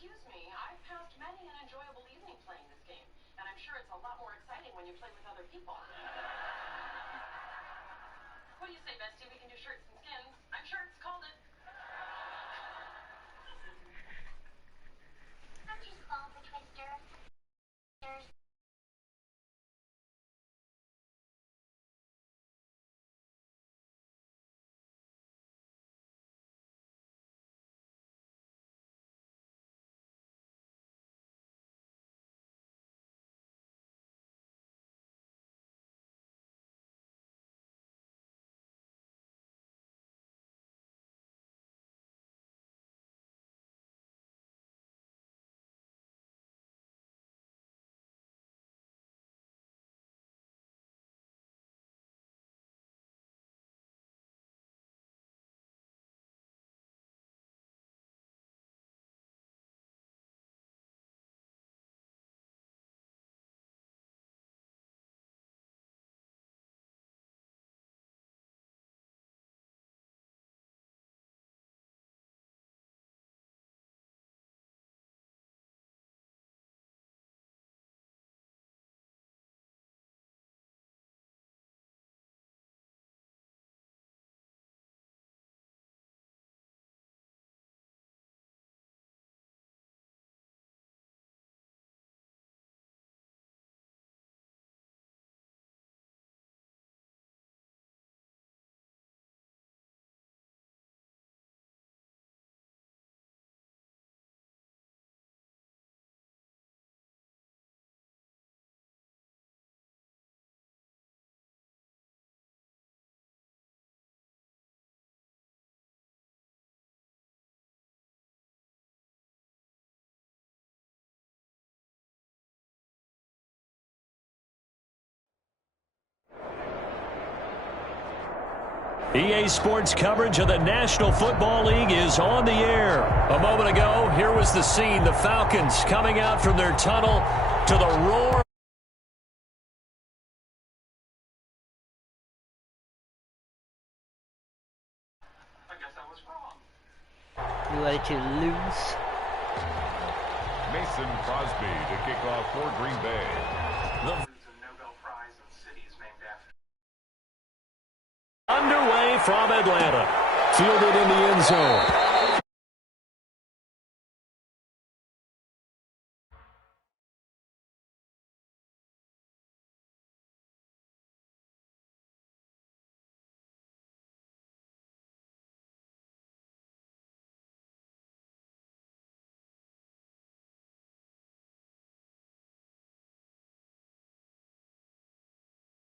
Excuse me, I've passed many an enjoyable evening playing this game, and I'm sure it's a lot more exciting when you play with other people. What do you say, Bestie? We can do shirts and skins. I'm sure it's called it. I'm just called the Twister. EA Sports coverage of the National Football League is on the air. A moment ago, here was the scene. The Falcons coming out from their tunnel to the roar. I guess I was wrong. You let you lose. Mason Crosby to kick off for Green Bay. Underway from Atlanta. Fielded in the end zone.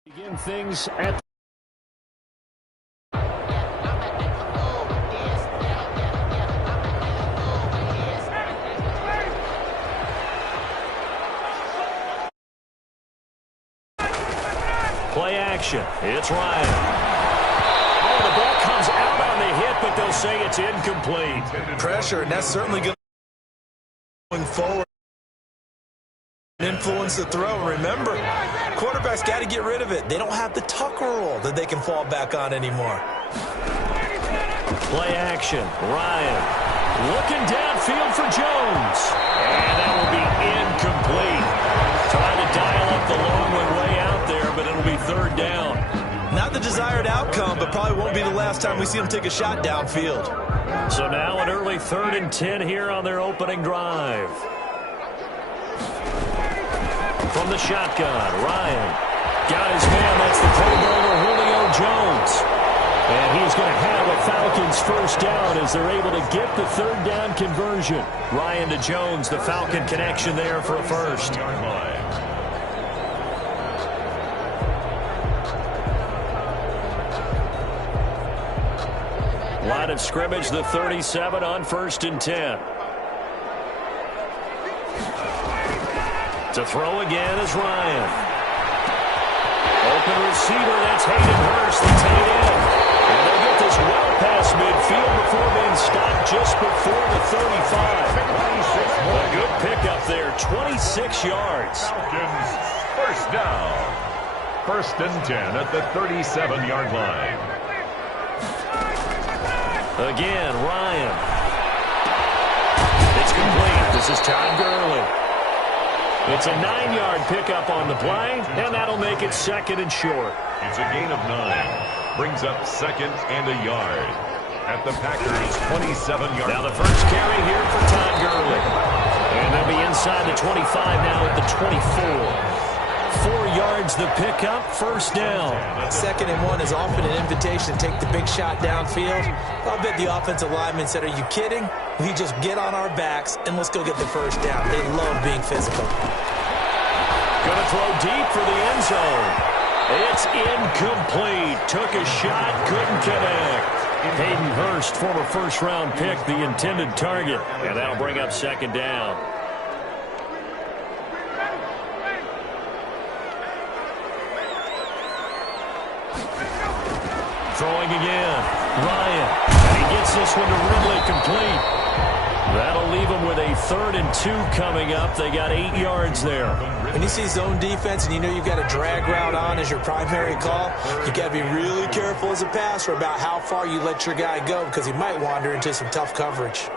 Begin things at play action. It's Ryan. Oh, the ball comes out on the hit, but they'll say it's incomplete. Pressure, and that's certainly going forward. Influence the throw. Remember, quarterbacks got to get rid of it. They don't have the tuck rule that they can fall back on anymore. Play action. Ryan looking downfield for Jones. And that will be incomplete. Trying to dial up the long one way out there, but it'll be third down. Not the desired outcome, but probably won't be the last time we see them take a shot downfield. So now an early 3rd and 10 here on their opening drive. From the shotgun, Ryan got his man. That's the Pro Bowler Julio Jones. And he's going to have a Falcons first down as they're able to get the 3rd down conversion. Ryan to Jones, the Falcon connection there for a first. Line of scrimmage, the 37 on 1st and 10. To throw again is Ryan. Open receiver, that's Hayden Hurst, the tight end. And they'll get this well past midfield before being stopped just before the 35. A good pickup there, 26 yards. Falcons, first down. 1st and 10 at the 37-yard line. Again, Ryan. It's complete. This is Todd Gurley. It's a 9-yard pickup on the play, and that'll make it 2nd and short. It's a gain of 9. Brings up 2nd and a yard at the Packers' 27-yard. Now the first carry here for Todd Gurley. And they'll be inside the 25 now at the 24. 4 yards the pickup, 1st down. 2nd and 1 is often an invitation to take the big shot downfield. I'll bet the offensive lineman said, are you kidding? We just get on our backs and let's go get the 1st down. They love being physical. Gonna throw deep for the end zone. It's incomplete. Took a shot, couldn't connect. Hayden Hurst, former first-round pick, the intended target. And that'll bring up 2nd down. Throwing again. Ryan. And he gets this one to Ridley complete. That'll leave them with a 3rd and 2 coming up. They got 8 yards there. When you see zone defense and you know you've got a drag route on as your primary call, you got to be really careful as a passer about how far you let your guy go because he might wander into some tough coverage.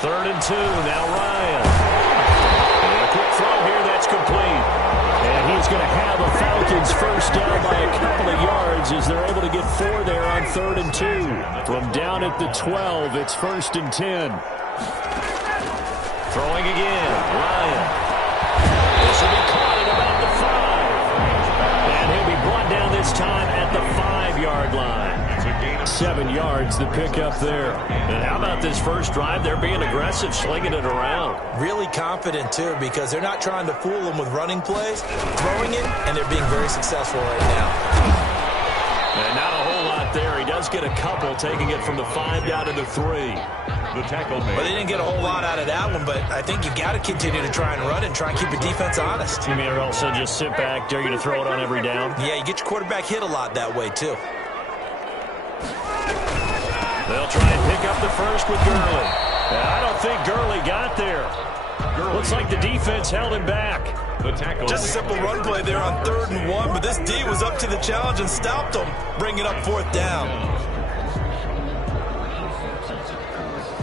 Third and 2, now Ryan. And a quick throw here, that's complete. And he's going to have a Falcons first down by a couple of yards as they're able to get 4 there on 3rd and 2. From down at the 12, it's 1st and 10. Throwing again, Ryan. This will be caught at about the 5. And he'll be brought down this time at the 5-yard line. 7 yards, the pickup there. And how about this first drive? They're being aggressive, slinging it around. Really confident, too, because they're not trying to fool them with running plays, throwing it, and they're being very successful right now. And not a whole lot there. He does get a couple, taking it from the 5 down to the 3. The tackle made. Well, they didn't get a whole lot out of that one, but I think you've got to continue to try and run it and try and keep your defense honest. You mean also just sit back, dare you to throw it on every down? Yeah, you get your quarterback hit a lot that way, too. They'll try and pick up the first with Gurley. I don't think Gurley got there. Looks like the defense held him back. The tackle. Just a simple run play there on 3rd and 1, but this D was up to the challenge and stopped them, bringing up 4th down.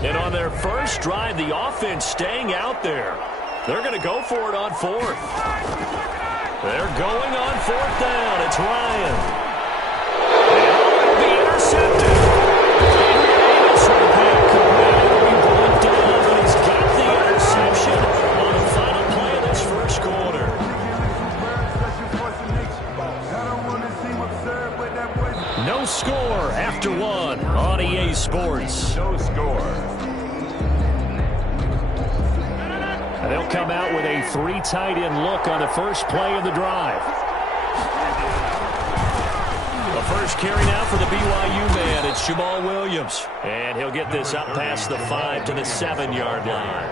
And on their first drive, the offense staying out there. They're going to go for it on 4th. They're going on 4th down. It's Ryan. And it'll be intercepted. No score after 1 on EA Sports. No score. And they'll come out with a 3 tight end look on the first play of the drive. The first carry now for the BYU man. It's Jamal Williams. And he'll get this up past the 5 to the 7-yard line.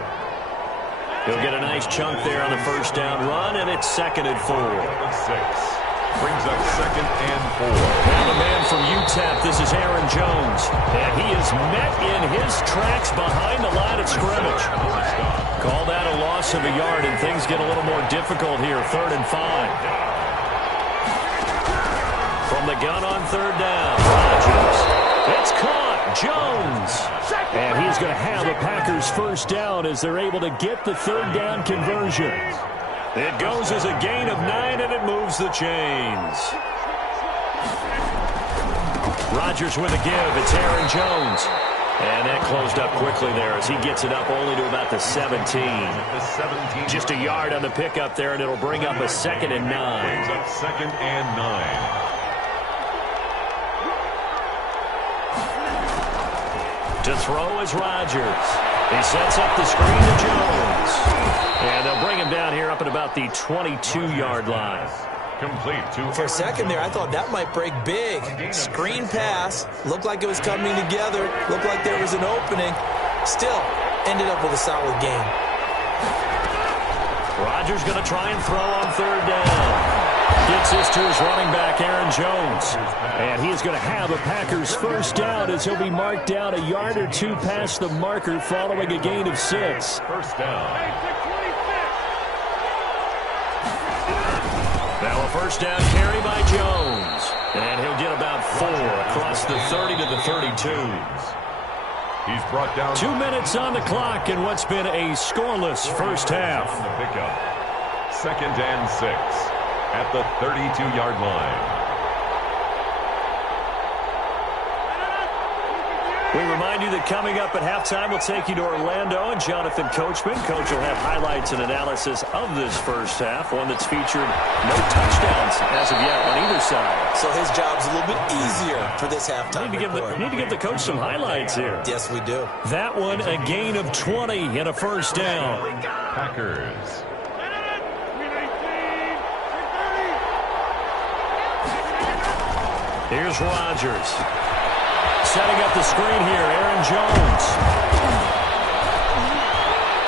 He'll get a nice chunk there on the first down run, and it's 2nd and 4. 6. Brings up 2nd and 4. Now the man from UTEP, this is Aaron Jones. And he is met in his tracks behind the line of scrimmage. Call that a loss of a yard, and things get a little more difficult here. 3rd and 5. From the gun on 3rd down, Rodgers. It's caught. Jones. And he's going to have a Packers first down as they're able to get the 3rd down conversion. It goes as a gain of 9, and it moves the chains. Rodgers with a give. It's Aaron Jones. And that closed up quickly there as he gets it up only to about the 17. Just a yard on the pickup there, and it'll bring up a 2nd and 9. Brings up 2nd and 9. To throw is Rodgers. He sets up the screen to Jones. And they'll bring him down here up at about the 22-yard line. Complete to For a second there, I thought that might break big. Screen pass. Looked like it was coming together. Looked like there was an opening. Still, ended up with a solid game. Rodgers going to try and throw on third down. Gets this to his running back, Aaron Jones. And he is going to have a Packers first down as he'll be marked down a yard or two past the marker following a gain of 6. First down. Now a first down carry by Jones. And he'll get about 4 across the 30 to the 32. He's brought down 2 minutes on the clock in what's been a scoreless first half. on the pickup. 2nd and 6 at the 32-yard line. We remind you that coming up at halftime, we'll take you to Orlando and Jonathan Coachman. Coach will have highlights and analysis of this first half, one that's featured no touchdowns as of yet on either side. So his job's a little bit easier for this halftime report. Need to give the coach some highlights here. Yes, we do. That one, a gain of 20 and a first down. Packers. Here's Rodgers. Setting up the screen here, Aaron Jones.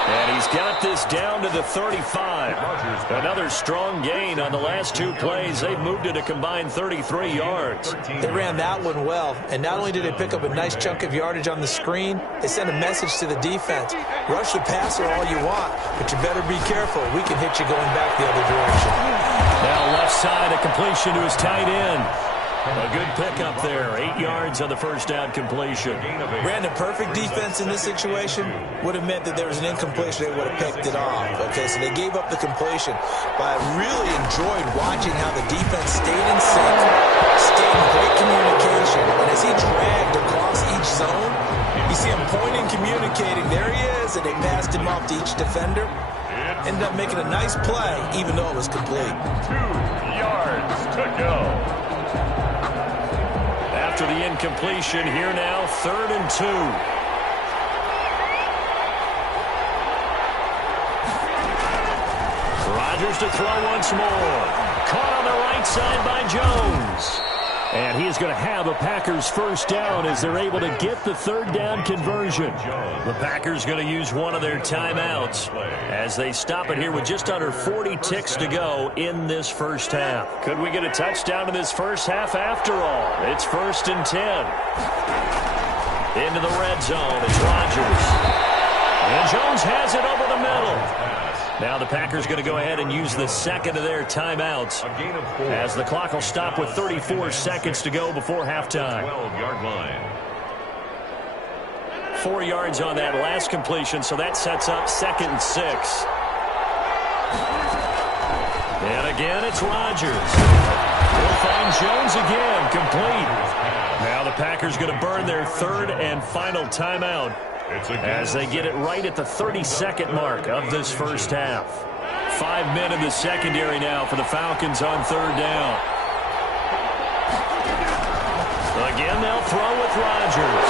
And he's got this down to the 35. Another strong gain on the last 2 plays. They've moved it a combined 33 yards. They ran that one well, and not only did they pick up a nice chunk of yardage on the screen, they sent a message to the defense. Rush the passer all you want, but you better be careful. We can hit you going back the other direction. Now left side, a completion to his tight end. A good pickup there. 8 yards on the first down completion. Brandon, perfect defense in this situation would have meant that there was an incompletion. They would have picked it off. Okay, so they gave up the completion. But I really enjoyed watching how the defense stayed in sync, stayed in great communication. And as he dragged across each zone, you see him pointing, communicating. There he is, and they passed him off to each defender. Ended up making a nice play, even though it was complete. 2 yards to go. After the incompletion, here now, 3rd and 2. Rodgers to throw once more. Caught on the right side by Jones. And he is going to have a Packers first down as they're able to get the 3rd down conversion. The Packers going to use one of their timeouts as they stop it here with just under 40 ticks to go in this first half. Could we get a touchdown in this first half after all? It's 1st and 10. Into the red zone. It's Rodgers. And Jones has it over the middle. Now the Packers going to go ahead and use the second of their timeouts as the clock will stop with 34 seconds to go before halftime. 12-yard line. 4 yards on that last completion, so that sets up 2nd and 6. And again, it's Rodgers. We'll find Jones again, complete. Now the Packers going to burn their 3rd and final timeout as they get it right at the 32nd mark of this first half. 5 men in the secondary now for the Falcons on 3rd down. Again, they'll throw with Rodgers.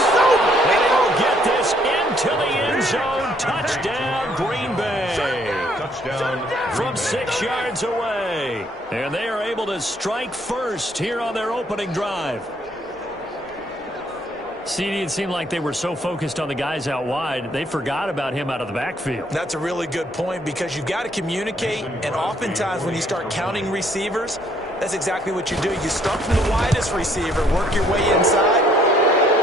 And he'll get this into the end zone. Touchdown, Green Bay. Touchdown. From 6 yards away. And they are able to strike first here on their opening drive. CD, it seemed like they were so focused on the guys out wide, they forgot about him out of the backfield. That's a really good point because you've got to communicate, and oftentimes when you start counting receivers, that's exactly what you do. You start from the widest receiver, work your way inside.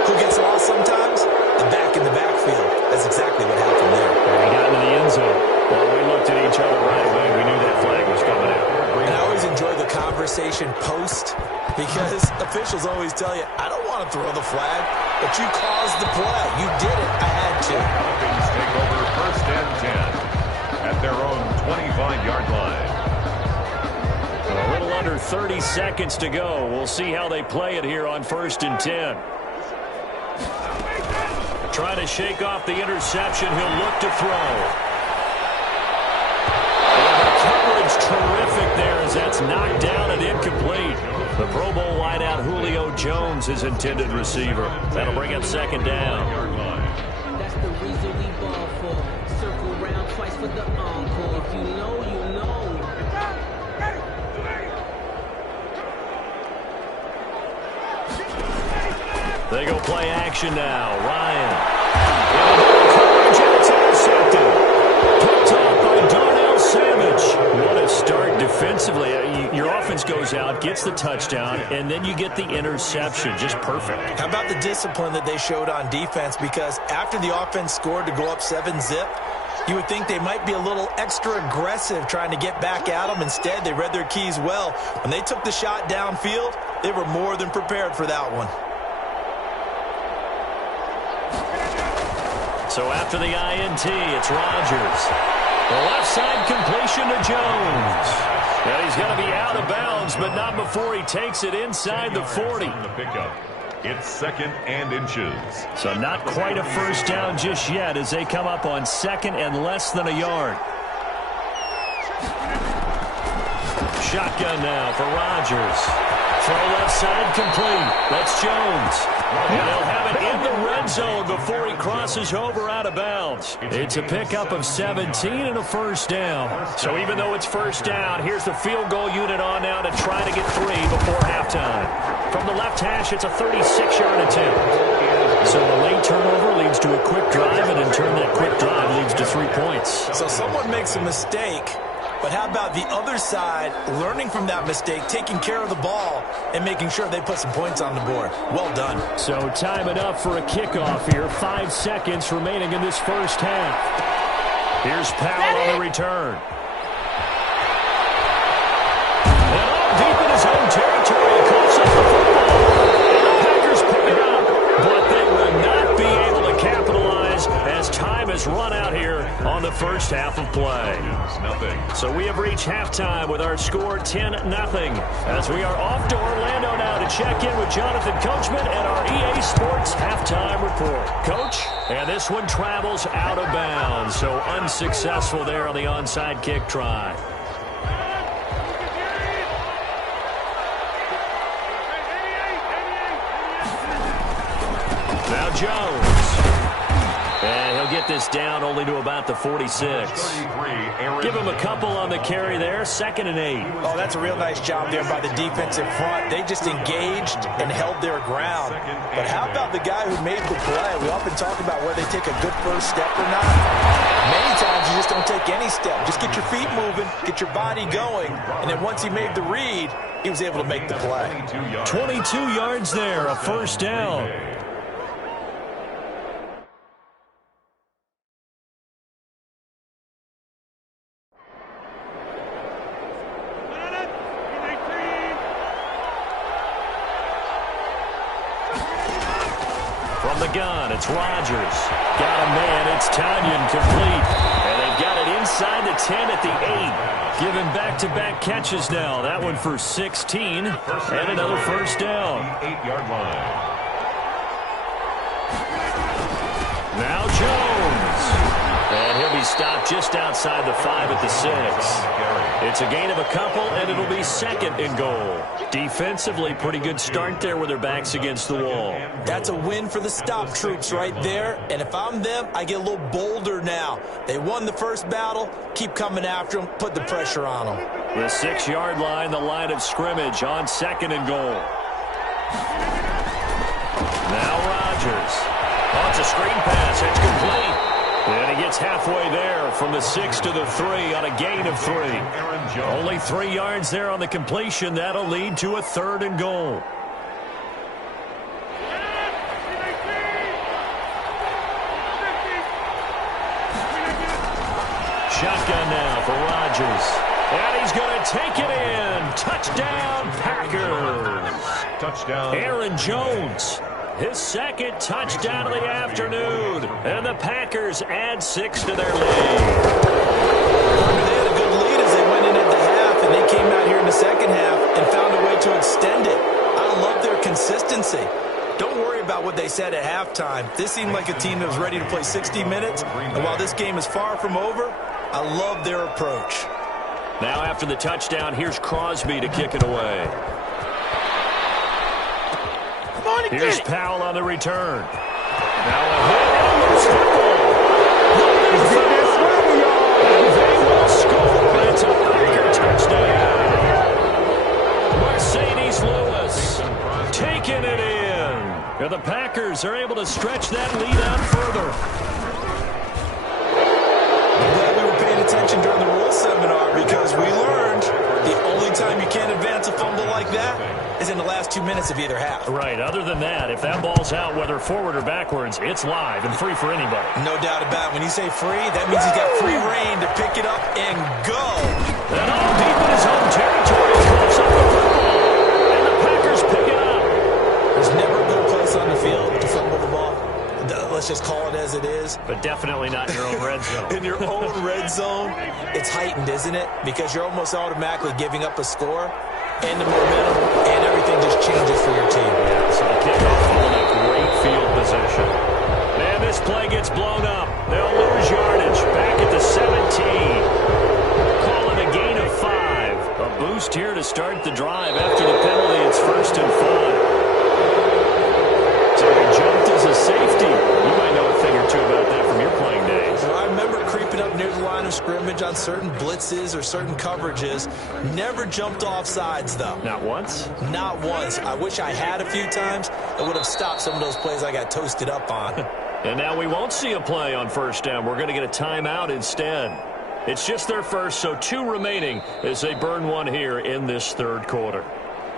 Who gets lost sometimes? The back in the backfield. That's exactly what happened there. And he got into the end zone. Well, we looked at each other right away. We knew that flag was coming out. And I always enjoy the conversation post because officials always tell you, I don't want to throw the flag, but you caused the play. You did it. I had to. Falcons take over 1st and 10 at their own 25-yard line. A little under 30 seconds to go. We'll see how they play it here on 1st and 10. Trying to shake off the interception. He'll look to throw. And the coverage terrific there as that's knocked down and incomplete. The Pro Bowl wideout Julio Jones is intended receiver. That'll bring up 2nd down. That's the reason we ball for. Circle round twice for the encore. If you know, you know. They go play action now. Ryan. It's intercepted. Picked off by Darnell Savage. What a start defensively. Your offense goes out, gets the touchdown, and then you get the interception. Just perfect. How about the discipline that they showed on defense? Because after the offense scored to go up 7-zip, you would think they might be a little extra aggressive trying to get back at them. Instead, they read their keys well. When they took the shot downfield, they were more than prepared for that one. So after the INT, it's Rodgers. The left side completion to Jones. And he's going to be out of bounds, but not before he takes it inside the 40. It's 2nd and inches. So not quite a first down just yet as they come up on 2nd and less than a yard. Shotgun now for Rodgers. Throw left side complete. That's Jones. And they'll have it in the red zone before he crosses over out of bounds. It's a pickup of 17 and a first down. So even though it's first down, here's the field goal unit on now to try to get 3 before halftime. From the left hash, it's a 36-yard attempt. So a late turnover leads to a quick drive, and in turn that quick drive leads to 3 points. So someone makes a mistake, but how about the other side learning from that mistake, taking care of the ball, and making sure they put some points on the board? Well done. So time it up for a kickoff here. 5 seconds remaining in this first half. Here's Powell on the return. And all deep in his own territory. He calls up the football. And the Packers pick it up. But they will not be able to capitalize as time has run out here on the first half of play. So we have reached halftime with our score 10-0 as we are off to Orlando now to check in with Jonathan Coachman and our EA Sports halftime report. Coach, and this one travels out of bounds, so unsuccessful there on the onside kick try. Now Jones. And he'll get this down only to about the 46. Give him a couple on the carry there. 2nd and 8. Oh, that's a real nice job there by the defensive front. They just engaged and held their ground. But how about the guy who made the play? We often talk about whether they take a good first step or not. Many times you just don't take any step. Just get your feet moving, get your body going, and then once he made the read, he was able to make the play. 22 yards there, a first down. From the gun, it's Rodgers. Got a man, it's Tanyan complete. And they've got it inside the 10 at the 8. Giving back-to-back catches now. That one for 16. And another first down. 8-yard line. Now Jones. And he'll be stopped just outside the 5 at the 6. It's a gain of a couple, and it'll be 2nd and goal. Defensively, pretty good start there with their backs against the wall. That's a win for the stop troops right there. And if I'm them, I get a little bolder now. They won the first battle. Keep coming after them. Put the pressure on them. The 6-yard line, the line of scrimmage on 2nd and goal. Now Rodgers. Oh, it's a screen pass. It's complete. And he gets halfway there from the 6 to the 3 on a gain of 3. Only 3 yards there on the completion. That'll lead to a 3rd and goal. Shotgun now for Rodgers. And he's going to take it in. Touchdown, Packers. Touchdown. Aaron Jones. His 2nd touchdown of the afternoon. And the Packers add 6 to their lead. They had a good lead as they went in at the half, and they came out here in the 2nd half and found a way to extend it. I love their consistency. Don't worry about what they said at halftime. This seemed like a team that was ready to play 60 minutes. And while this game is far from over, I love their approach. Now after the touchdown, here's Crosby to kick it away. Here's Powell on the return. Now a hit and a loose football. And they will score. It's a Packer touchdown. Mercedes Lewis taking it in. And the Packers are able to stretch that lead out further. I'm glad we were paying attention during the rule seminar because we learned the only time you can't advance a fumble like that is in the last 2 minutes of either half. Right. Other than that, if that ball's out, whether forward or backwards, it's live and free for anybody. No doubt about it. When you say free, that means he's got free reign to pick it up and go. And all deep in his own territory, coughs up the football. And the Packers pick it up. There's never a good place on the field to fumble the ball. Let's just call it as it is. But definitely not in your own red zone. In your own red zone, it's heightened, isn't it? Because you're almost automatically giving up a score and the momentum, and everything just changes for your team. Yeah, so the kickoff in a great field position. And this play gets blown up. They'll lose yardage. Back at the 17. Call it a gain of 5. A boost here to start the drive. After the penalty, it's 1st and 5. So he jumped as a safety. You might know a thing or two about that from your playing days. Well, I remember creeping up near the line of scrimmage on certain blitzes or certain coverages. Never jumped off sides, though. Not once? Not once. I wish I had a few times. It would have stopped some of those plays I got toasted up on. And now we won't see a play on 1st down. We're going to get a timeout instead. It's just their first, so 2 remaining as they burn one here in this 3rd quarter.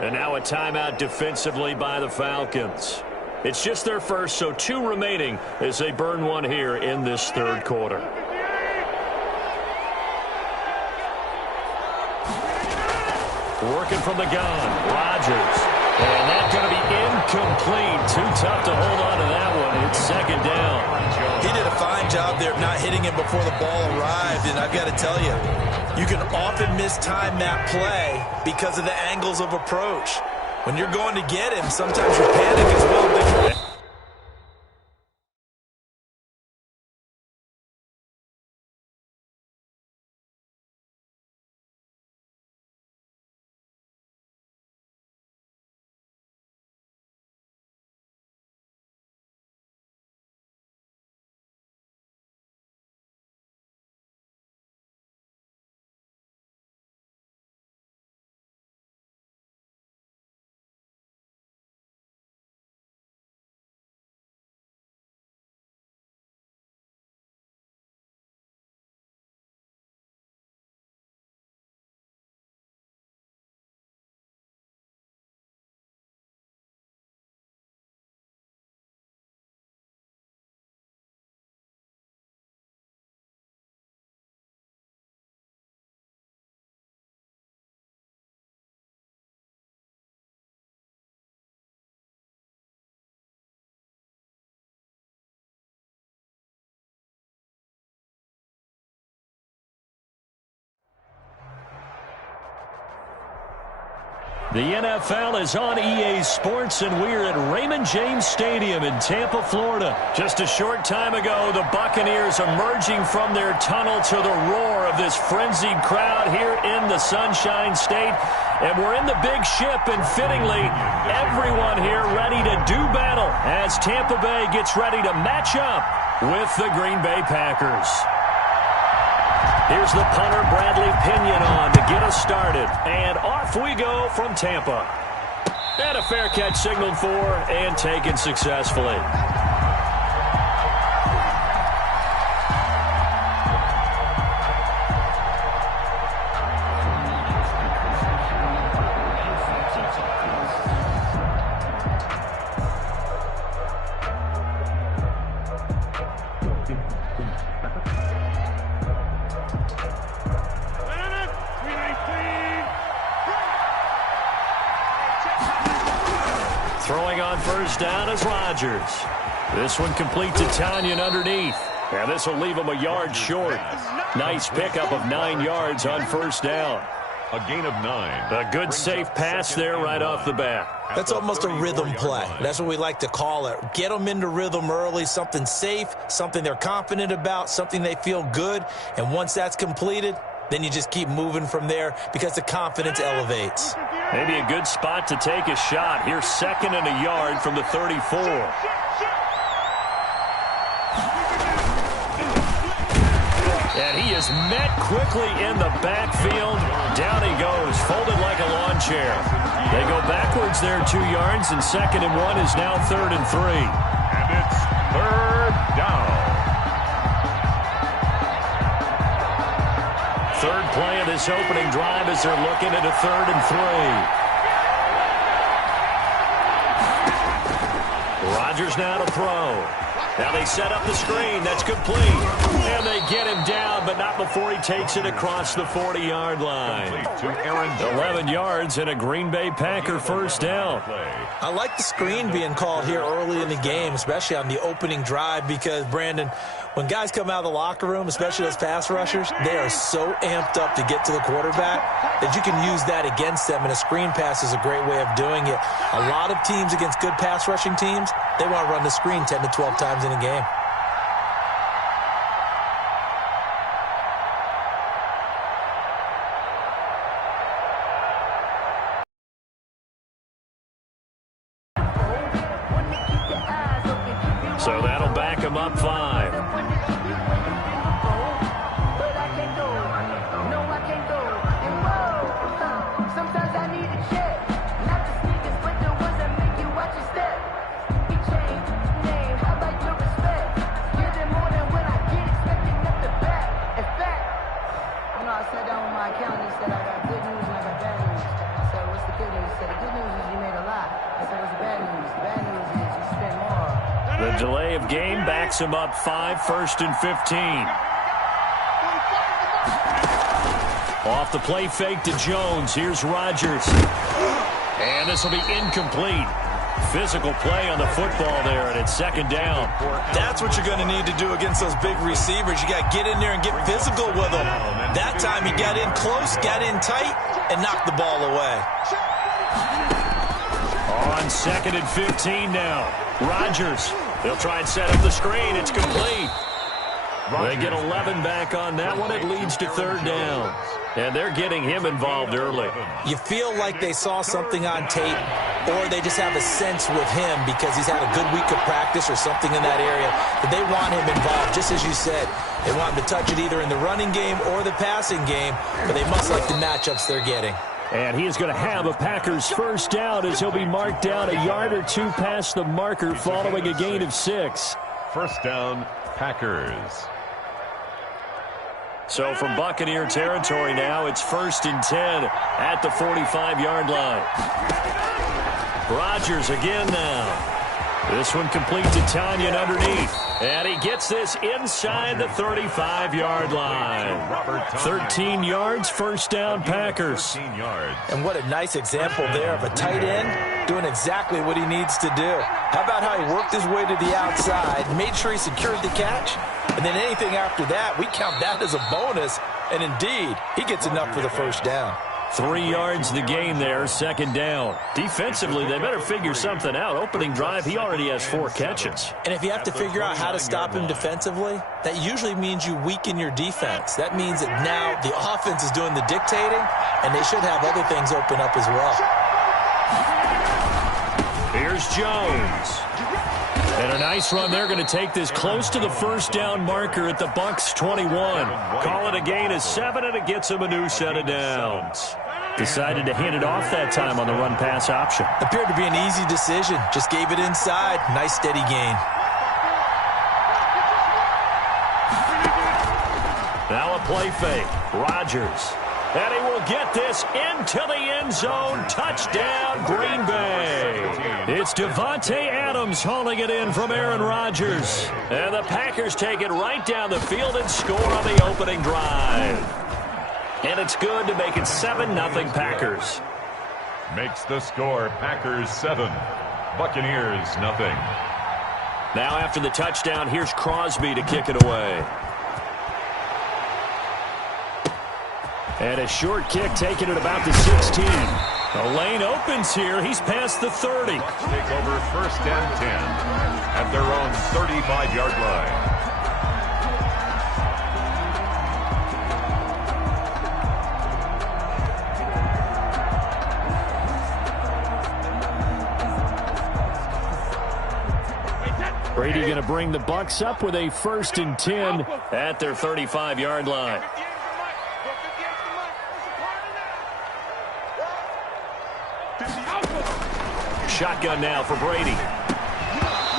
And now a timeout defensively by the Falcons. It's just their first, so 2 remaining as they burn one here in this 3rd quarter. Working from the gun, Rodgers. And that's going to be incomplete. Too tough to hold on to that one. It's 2nd down. He did a fine job there of not hitting him before the ball arrived, and I've got to tell you, you can often mistime that play because of the angles of approach. When you're going to get him, sometimes you panic as well. The NFL is on EA Sports, and we're at Raymond James Stadium in Tampa, Florida. Just a short time ago, the Buccaneers emerging from their tunnel to the roar of this frenzied crowd here in the Sunshine State. And we're in the big ship, and fittingly, everyone here ready to do battle as Tampa Bay gets ready to match up with the Green Bay Packers. Here's the punter, Bradley Pinion, on to get us started. And off we go from Tampa. And a fair catch signaled for and taken successfully. Throwing on 1st down is Rodgers. This one complete to Tanyan underneath. And this will leave him a yard short. Nice pickup of 9 yards on 1st down. A gain of 9. A good safe pass there right off the bat. That's almost a rhythm play. That's what we like to call it. Get them into rhythm early, something safe, something they're confident about, something they feel good. And once that's completed, then you just keep moving from there because the confidence elevates. Maybe a good spot to take a shot. Here's 2nd and a yard from the 34. And he is met quickly in the backfield. Down he goes, folded like a lawn chair. They go backwards there 2 yards, and 2nd and 1 is now 3rd and 3. And it's 3rd down. Third play of this opening drive as they're looking at a 3rd and 3. Rodgers now to throw. Now they set up the screen. That's complete. And they get him down, but not before he takes it across the 40-yard line. 11 yards and a Green Bay Packer first down. I like the screen being called here early in the game, especially on the opening drive, because, Brandon, when guys come out of the locker room, especially those pass rushers, they are so amped up to get to the quarterback that you can use that against them, and a screen pass is a great way of doing it. A lot of teams against good pass rushing teams, they want to run the screen 10 to 12 times in a game. So that'll back him up 5. The delay of game backs him up 5, 1st and 15. Off the play fake to Jones. Here's Rodgers. And this will be incomplete. Physical play on the football there, and it's 2nd down. That's what you're going to need to do against those big receivers. You got to get in there and get physical with them. That time he got in close, got in tight, and knocked the ball away. On 2nd and 15 now. Rodgers. They'll try and set up the screen. It's complete. They get 11 back on that one. It leads to 3rd down. And they're getting him involved early. You feel like they saw something on tape, or they just have a sense with him because he's had a good week of practice or something in that area that they want him involved, just as you said. They want him to touch it either in the running game or the passing game, but they must like the matchups they're getting. And he is going to have a Packers first down as he'll be marked down a yard or 2 past the marker following a gain of 6. First down, Packers. So from Buccaneer territory now, it's 1st and 10 at the 45-yard line. Rodgers again now. This one complete to Tanyan underneath. And he gets this inside the 35-yard line. 13 yards, first down, Packers. And what a nice example there of a tight end doing exactly what he needs to do. How about how he worked his way to the outside, made sure he secured the catch, and then anything after that, we count that as a bonus. And indeed, he gets enough for the first down. 3 yards the gain there, 2nd down. Defensively, they better figure something out. Opening drive, he already has 4 catches. And if you have to figure out how to stop him defensively, that usually means you weaken your defense. That means that now the offense is doing the dictating, and they should have other things open up as well. Here's Jones. And a nice run. They're going to take this close to the first down marker at the Bucs 21. Call it a gain of 7, and it gets them a new set of downs. Decided to hand it off that time on the run-pass option. Appeared to be an easy decision. Just gave it inside. Nice, steady gain. Now a play fake. Rodgers. And he will get this into the end zone. Touchdown, Green Bay. It's Devontae Adams hauling it in from Aaron Rodgers. And the Packers take it right down the field and score on the opening drive. And it's good to make it 7-0 Packers. Makes the score Packers 7, Buccaneers 0. Now after the touchdown, here's Crosby to kick it away. And a short kick taken at about the 16. The lane opens here. He's past the 30. Bucs take over 1st and 10 at their own 35-yard line. Brady going to bring the Bucs up with a 1st and 10 at their 35-yard line. Shotgun now for Brady.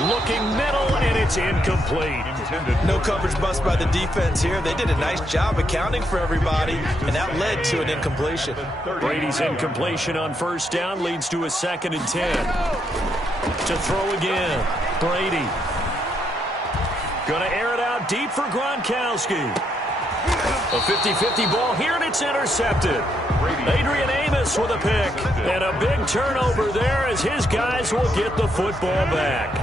Looking middle, and it's incomplete. No coverage bust by the defense here. They did a nice job accounting for everybody, and that led to an incompletion. Brady's incompletion on 1st down leads to a 2nd and 10. To throw again. Brady. Going to air it out deep for Gronkowski. A 50-50 ball here, and it's intercepted. Adrian Amos with a pick. And a big turnover there as his guys will get the football back.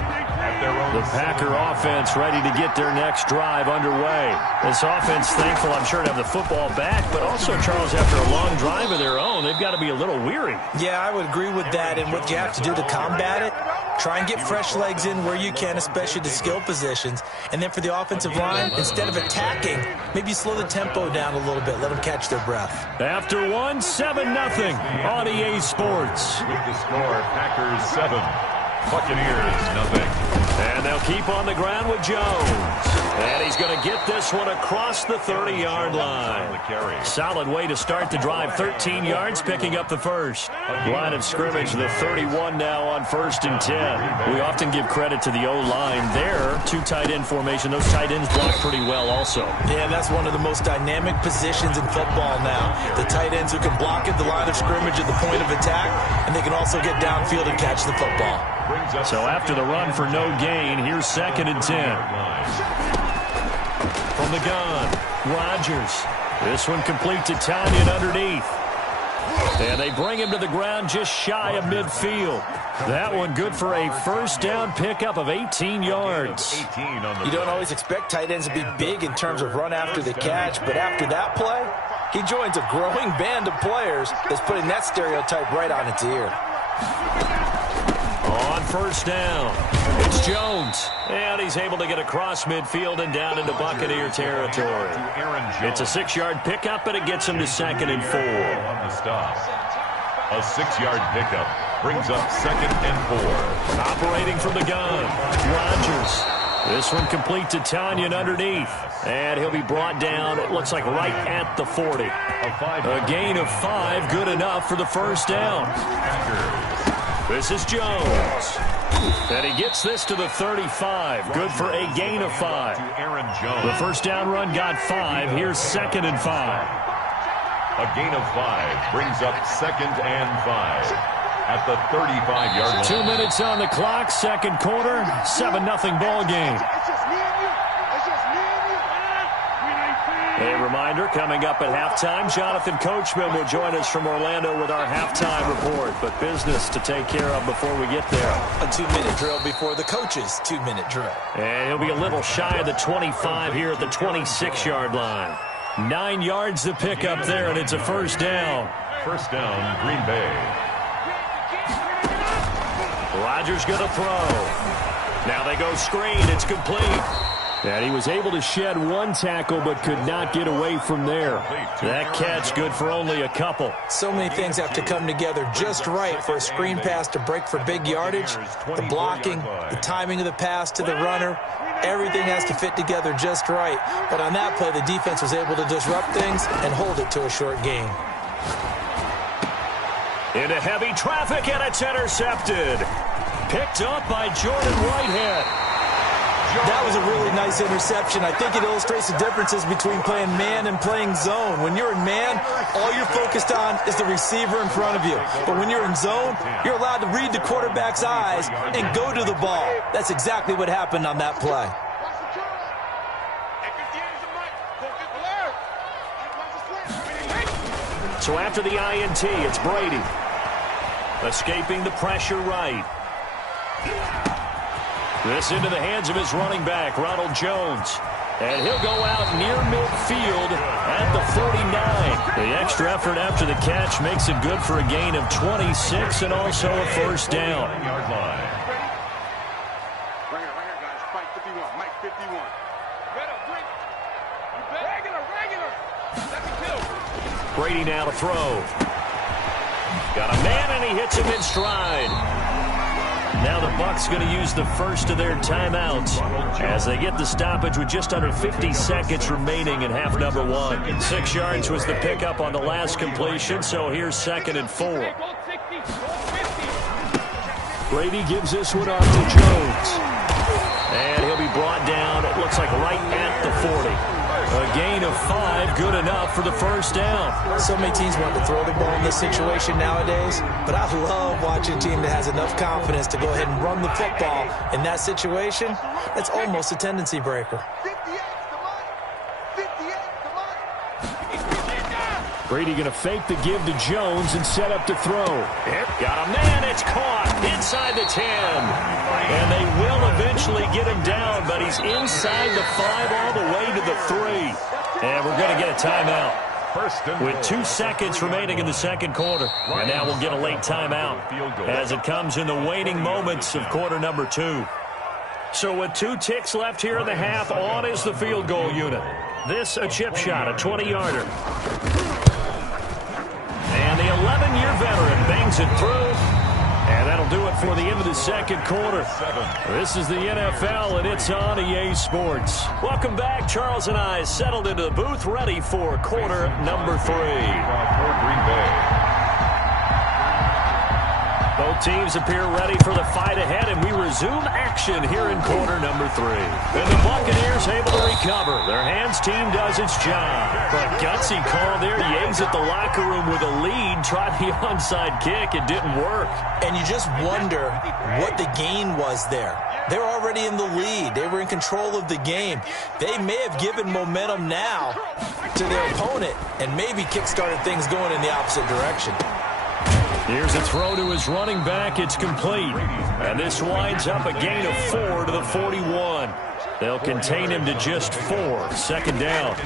The Packer offense ready to get their next drive underway. This offense thankful, I'm sure, to have the football back, but also, Charles, after a long drive of their own, they've got to be a little weary. Yeah, I would agree with that, and what you have to do to combat it, try and get fresh legs in where you can, especially the skill positions. And then for the offensive line, instead of attacking, maybe slow the tempo down a little bit, let them catch their breath. After 7-0 on EA Sports. With the score, Packers 7, Buccaneers 0. And they'll keep on the ground with Jones. And he's going to get this one across the 30-yard line. Solid way to start the drive. 13 yards, picking up the first. Line of scrimmage, the 31 now on 1st and 10. We often give credit to the O-line there. 2 tight end formation. Those tight ends block pretty well also. Yeah, that's one of the most dynamic positions in football now. The tight ends who can block at the line of scrimmage at the point of attack, and they can also get downfield and catch the football. So after the run for no gain, here's 2nd and 10. From the gun, Rodgers. This one complete to Tanyan underneath. And they bring him to the ground just shy of midfield. That one good for a 1st down pickup of 18 yards. You don't always expect tight ends to be big in terms of run after the catch, but after that play, he joins a growing band of players that's putting that stereotype right on its ear. On 1st down, it's Jones. And he's able to get across midfield and down into Buccaneer territory. It's a 6-yard pickup, and it gets him to 2nd and 4. On the stop. A 6-yard pickup brings up 2nd and 4. Operating from the gun, Rodgers. This one complete to Tanyan underneath. And he'll be brought down, it looks like right at the 40. A gain of 5, good enough for the 1st down. This is Jones. And he gets this to the 35. Good for a gain of 5. The 1st down run got 5. Here's 2nd and 5. A gain of 5 brings up 2nd and 5 at the 35-yard line. 2 minutes on the clock, 2nd quarter, 7-0 ball game. A reminder, coming up at halftime, Jonathan Coachman will join us from Orlando with our halftime report. But business to take care of before we get there. A 2-minute drill before the coach's 2-minute drill. And he'll be a little shy of the 25 here at the 26-yard line. 9 yards to pick up there, and it's a 1st down. 1st down, Green Bay. Rodgers going to throw. Now they go screen. It's complete. And he was able to shed 1 tackle but could not get away from there. That catch good for only a couple. So many things have to come together just right for a screen pass to break for big yardage. The blocking, the timing of the pass to the runner, everything has to fit together just right. But on that play, the defense was able to disrupt things and hold it to a short gain. Into heavy traffic, and it's intercepted. Picked up by Jordan Whitehead. That was a really nice interception. I think it illustrates the differences between playing man and playing zone. When you're in man, all you're focused on is the receiver in front of you. But when you're in zone, you're allowed to read the quarterback's eyes and go to the ball. That's exactly what happened on that play. So after the INT, it's Brady. Escaping the pressure right. This into the hands of his running back, Ronald Jones. And he'll go out near midfield at the 49. The extra effort after the catch makes it good for a gain of 26 and also a 1st down. Brady now to throw. Got a man, and he hits him in stride. Now the Bucs going to use the first of their timeouts as they get the stoppage with just under 50 seconds remaining in half number one. 6 yards was the pickup on the last completion, so here's 2nd and 4. Brady gives this one off to Jones. And he'll be brought down, it looks like right at the 40. A gain of 5, good enough for the first down. So many teams want to throw the ball in this situation nowadays, but I love watching a team that has enough confidence to go ahead and run the football in that situation. That's almost a tendency breaker. Brady going to fake the give to Jones and set up to throw. Got a man, it's caught inside the 10. And they will eventually get him down, but he's inside the 5 all the way to the 3. And we're going to get a timeout with 2 seconds remaining in the second quarter. And now we'll get a late timeout as it comes in the waning moments of quarter number 2. So with 2 ticks left here in the half, on is the field goal unit. This a chip shot, a 20-yarder. And the 11-year veteran bangs it through. And that'll do it for the end of the second quarter. This is the NFL, and it's on EA Sports. Welcome back. Charles and I settled into the booth, ready for quarter number 3. Both teams appear ready for the fight ahead, and we resume action here in quarter number 3. And the Buccaneers able to recover. Their hands team does its job. But gutsy call there. Yates at the locker room with a lead. Tried the onside kick. It didn't work. And you just wonder what the gain was there. They're already in the lead. They were in control of the game. They may have given momentum now to their opponent and maybe kick-started things going in the opposite direction. Here's a throw to his running back. It's complete. And this winds up a gain of 4 to the 41. They'll contain him to just 4. Second down.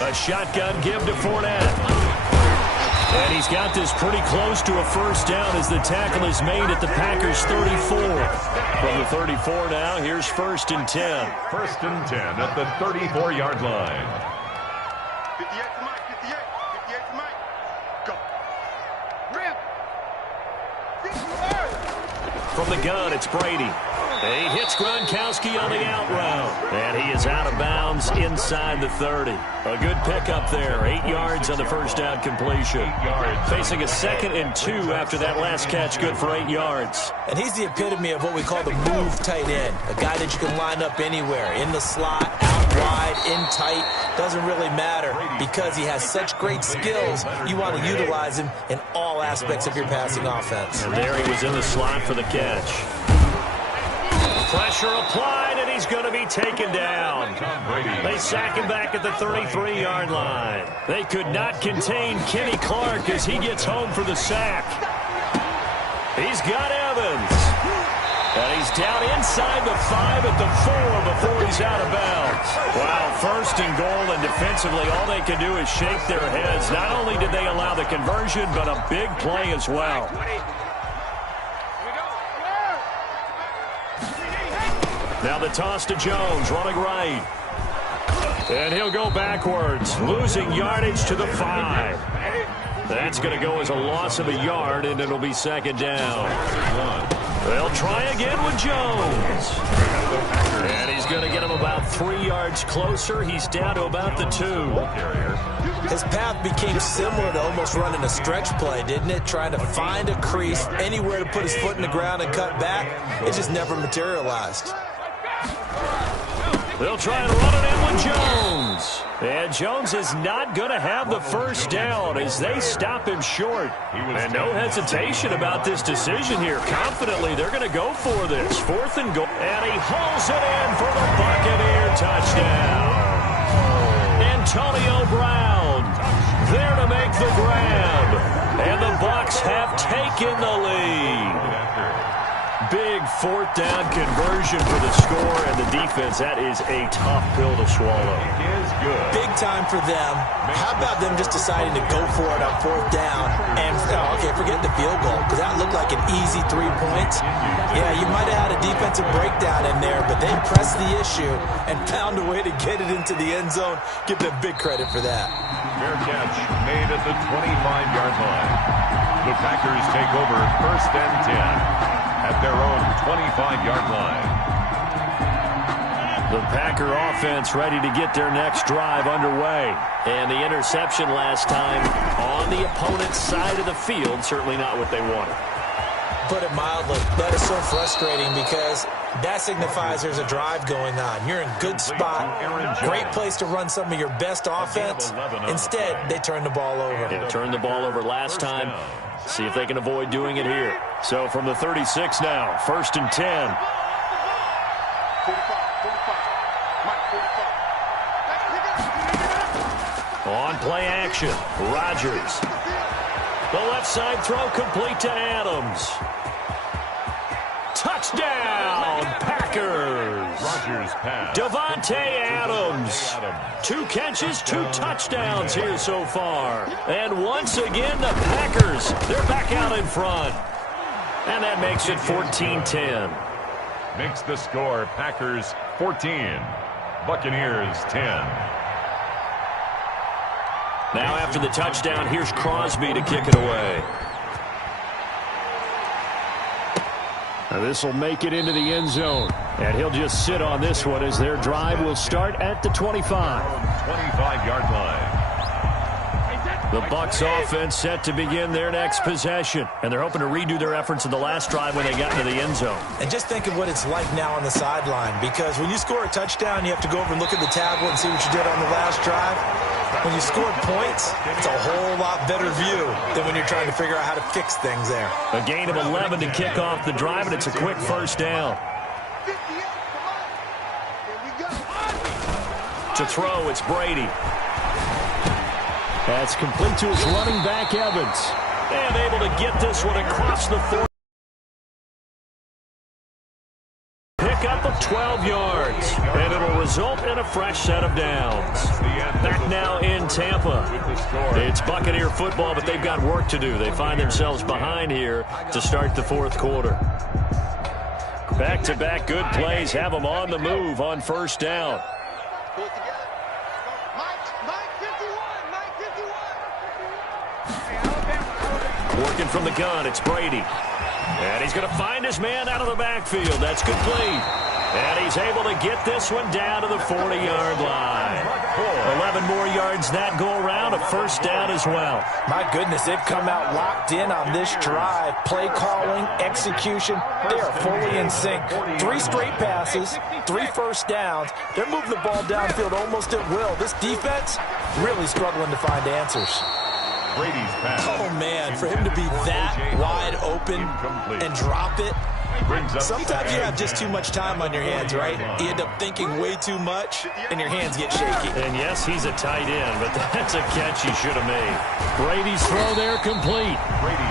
A shotgun give to Fournette. And he's got this pretty close to a first down as the tackle is made at the Packers' 34. From the 34 now, here's 1st and 10. 1st and 10 at the 34-yard line. 58 to Mike, 58 to Mike. Go. From the gun, it's Brady. He hits Gronkowski on the out route. And he is out of bounds inside the 30. A good pickup there. 8 yards on the first down completion. Facing a 2nd and 2 after that last catch, good for 8 yards. And he's the epitome of what we call the move tight end. A guy that you can line up anywhere. In the slot, out wide, in tight. Doesn't really matter because he has such great skills. You want to utilize him in all aspects of your passing offense. And there he was in the slot for the catch. Pressure applied, and he's going to be taken down. They sack him back at the 33-yard line. They could not contain Kenny Clark as he gets home for the sack. He's got Evans. And he's down inside the 5 at the 4 before he's out of bounds. Wow, 1st and goal, and defensively all they can do is shake their heads. Not only did they allow the conversion, but a big play as well. Now the toss to Jones, running right. And he'll go backwards, losing yardage to the 5. That's going to go as a loss of a yard, and it'll be 2nd down. They'll try again with Jones. And he's going to get him about 3 yards closer. He's down to about the 2. His path became similar to almost running a stretch play, didn't it? Trying to find a crease, anywhere to put his foot in the ground and cut back. It just never materialized. They'll try to run it in with Jones. And Jones is not going to have the first down as they stop him short. And no hesitation about this decision here. Confidently, they're going to go for this. 4th and goal. And he hauls it in for the Buccaneer touchdown. Antonio Brown there to make the grab. And the Bucs have taken the lead. Big 4th down conversion for the score, and the defense, that is a tough pill to swallow. Big time for them. How about them just deciding to go for it on 4th down? And, forget the field goal, because that looked like an easy 3 points. Yeah, you might have had a defensive breakdown in there, but they pressed the issue and found a way to get it into the end zone. Give them big credit for that. Fair catch made at the 25-yard line. The Packers take over 1st and 10. at their own 25-yard line. The Packer offense ready to get their next drive underway. And the interception last time on the opponent's side of the field, certainly not what they wanted. Put it mildly, that is so frustrating because that signifies there's a drive going on. You're in good spot, great place to run some of your best offense. Instead, they turn the ball over. Yeah, turned the ball over last time. See if they can avoid doing it here. So from the 36 now, 1st and 10. 45. On play action, Rodgers. The left side throw complete to Adams. Touchdown, Packers. Rodgers pass. Devontae Adams. 2 catches, 2 touchdowns here so far. And once again, the Packers, they're back out in front. And that makes it 14-10. Makes the score Packers 14, Buccaneers 10. Now after the touchdown, here's Crosby to kick it away. Now this will make it into the end zone. And he'll just sit on this one as their drive will start at the 25. 25-yard line. The Bucs offense set to begin their next possession. And they're hoping to redo their efforts in the last drive when they got into the end zone. And just think of what it's like now on the sideline, because when you score a touchdown, you have to go over and look at the tablet and see what you did on the last drive. When you scored points, it's a whole lot better view than when you're trying to figure out how to fix things there. A gain of 11 to kick off the drive, and it's a quick first down. To throw, it's Brady. That's complete to his running back, Evans. And able to get this one across the 40. Pick up of 12 yards. And it'll result in a fresh set of downs. Back now in Tampa. It's Buccaneer football, but they've got work to do. They find themselves behind here to start the 4th quarter. Back-to-back good plays have them on the move on first down. Working from the gun, it's Brady. And he's going to find his man out of the backfield. That's complete. And he's able to get this one down to the 40-yard line. 11 more yards that go around, a first down as well. My goodness, they've come out locked in on this drive. Play calling, execution, they are fully in sync. 3 straight passes, 3 first downs. They're moving the ball downfield almost at will. This defense really struggling to find answers. Brady's pass. Oh, man, for him to be that wide open and drop it. Sometimes you have just too much time on your hands, right? You end up thinking way too much, and your hands get shaky. And yes, he's a tight end, but that's a catch he should have made. Brady's throw there complete.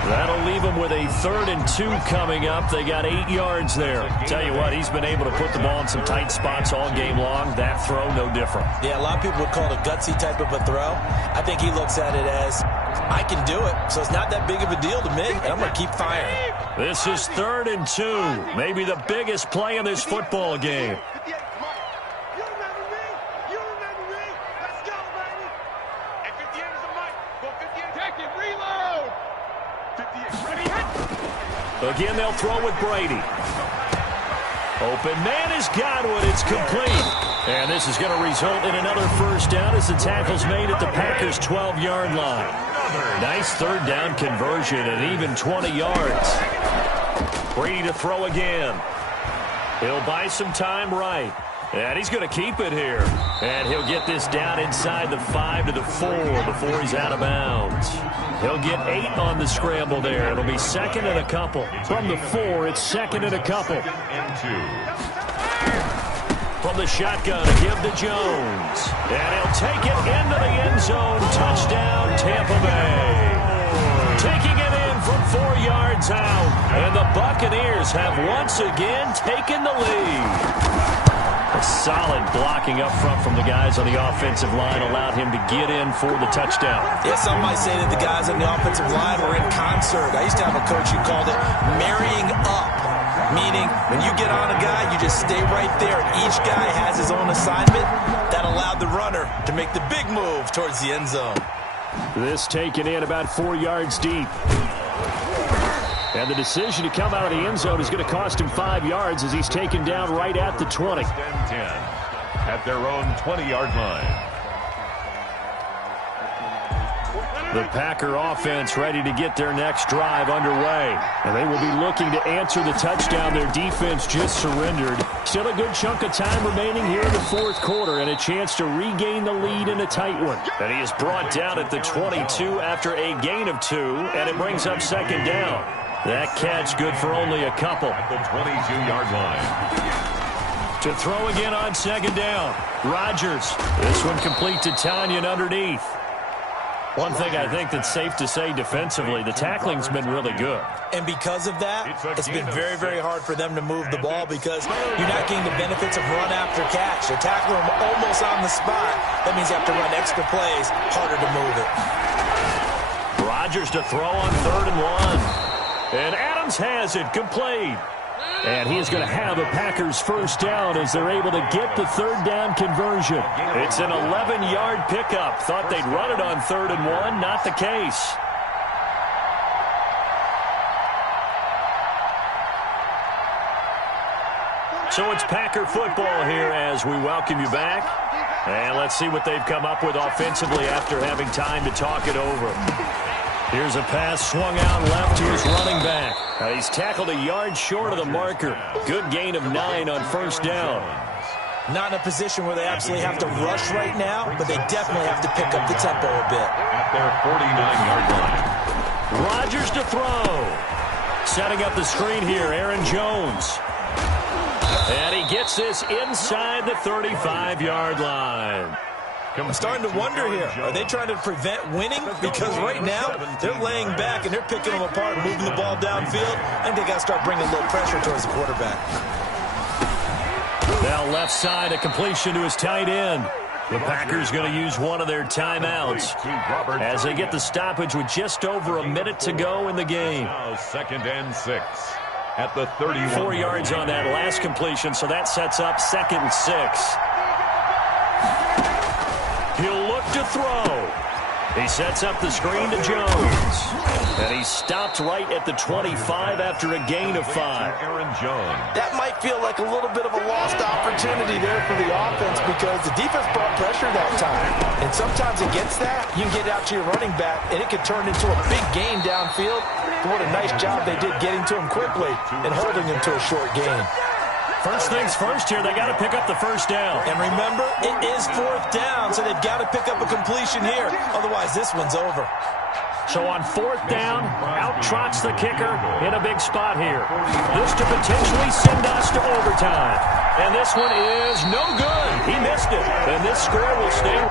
That'll leave him with a 3rd and 2 coming up. They got 8 yards there. Tell you what, he's been able to put the ball in some tight spots all game long. That throw, no different. Yeah, a lot of people would call it a gutsy type of a throw. I think he looks at it as, I can do it, so it's not that big of a deal to me, and I'm going to keep firing. This is 3rd and 2. Maybe the biggest play in this football game. Again, they'll throw with Brady. Open man is Godwin. It's complete. And this is going to result in another first down as the tackle's made at the Packers' 12-yard line. Nice 3rd down conversion and even 20 yards. Brady to throw again. He'll buy some time right. And he's going to keep it here. And he'll get this down inside the 5 to the 4 before he's out of bounds. He'll get 8 on the scramble there. It'll be 2nd and a couple. From the 4, it's 2nd and a couple. From the shotgun, a give to Jones. And he'll take it into the end zone. Touchdown, Tampa Bay. Taking it in from 4 yards out. And the Buccaneers have once again taken the lead. A solid blocking up front from the guys on the offensive line allowed him to get in for the touchdown. Yeah, some might say that the guys on the offensive line were in concert. I used to have a coach who called it marrying up, meaning when you get on a guy, you just stay right there. Each guy has his own assignment. That allowed the runner to make the big move towards the end zone. This taken in about 4 yards deep. And the decision to come out of the end zone is going to cost him 5 yards as he's taken down right at the 20. 10 at their own 20-yard line. The Packer offense ready to get their next drive underway. And they will be looking to answer the touchdown their defense just surrendered. Still a good chunk of time remaining here in the fourth quarter and a chance to regain the lead in a tight one. And he is brought down at the 22 after a gain of 2, and it brings up second down. That catch good for only a couple. At the 22-yard line. To throw again on second down. Rodgers. This one complete to Tanyan underneath. One thing I think that's safe to say defensively, the tackling's been really good. And because of that, it's been very, very hard for them to move the ball because you're not getting the benefits of run after catch. They're tackling them almost on the spot. That means you have to run extra plays, harder to move it. Rodgers to throw on 3rd and 1. And Adams has it complete. And he is going to have a Packers first down as they're able to get the 3rd down conversion. It's an 11-yard pickup. Thought they'd run it on 3rd and 1. Not the case. So it's Packer football here as we welcome you back. And let's see what they've come up with offensively after having time to talk it over. Here's a pass swung out left to his running back. He's tackled a yard short of the marker. Good gain of 9 on first down. Not in a position where they absolutely have to rush right now, but they definitely have to pick up the tempo a bit. At their 49-yard line. Rodgers to throw. Setting up the screen here, Aaron Jones. And he gets this inside the 35-yard line. I'm starting to wonder here, are they trying to prevent winning? Because right now, they're laying back and they're picking them apart, moving the ball downfield. I think they got to start bringing a little pressure towards the quarterback. Now left side, a completion to his tight end. The Packers going to use one of their timeouts as they get the stoppage with just over a minute to go in the game. Now 2nd and 6 at the 31. 4 yards on that last completion, so that sets up 2nd and 6. He'll look to throw. He sets up the screen to Jones. And he's stopped right at the 25 after a gain of 5. Aaron Jones. That might feel like a little bit of a lost opportunity there for the offense because the defense brought pressure that time. And sometimes against that, you can get out to your running back, and it could turn into a big gain downfield. But what a nice job they did getting to him quickly and holding him to a short gain. First things first here, they got to pick up the first down. And remember, it is 4th down, so they've got to pick up a completion here. Otherwise, this one's over. So on 4th down, out trots the kicker in a big spot here. This to potentially send us to overtime. And this one is no good. He missed it. And this score will stay.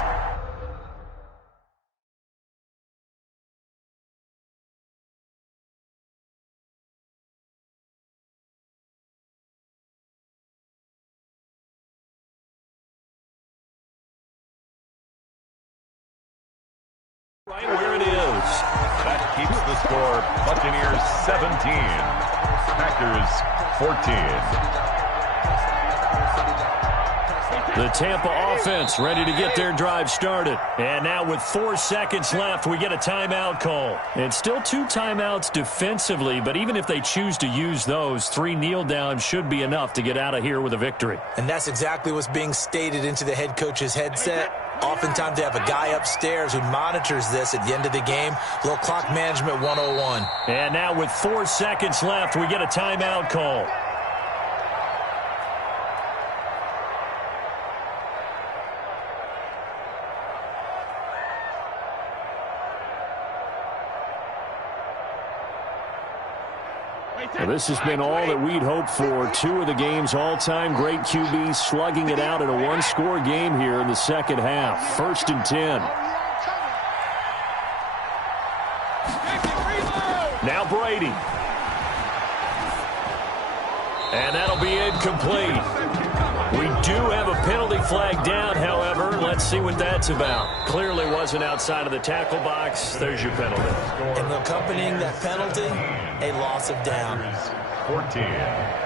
Right where it is. That keeps the score. Buccaneers 17. Packers 14. The Tampa offense ready to get their drive started. And now with 4 seconds left, we get a timeout call. And still 2 timeouts defensively, but even if they choose to use those, 3 kneel downs should be enough to get out of here with a victory. And that's exactly what's being stated into the head coach's headset. Oftentimes they have a guy upstairs who monitors this at the end of the game. A little clock management 101. And now with 4 seconds left, we get a timeout call. Well, this has been all that we'd hoped for. 2 of the game's all-time great QBs slugging it out in a one-score game here in the second half. 1st and 10. Now Brady. And that'll be incomplete. We do have a penalty flag down, however. Let's see what that's about. Clearly wasn't outside of the tackle box. There's your penalty. And accompanying that penalty, a loss of down. 14.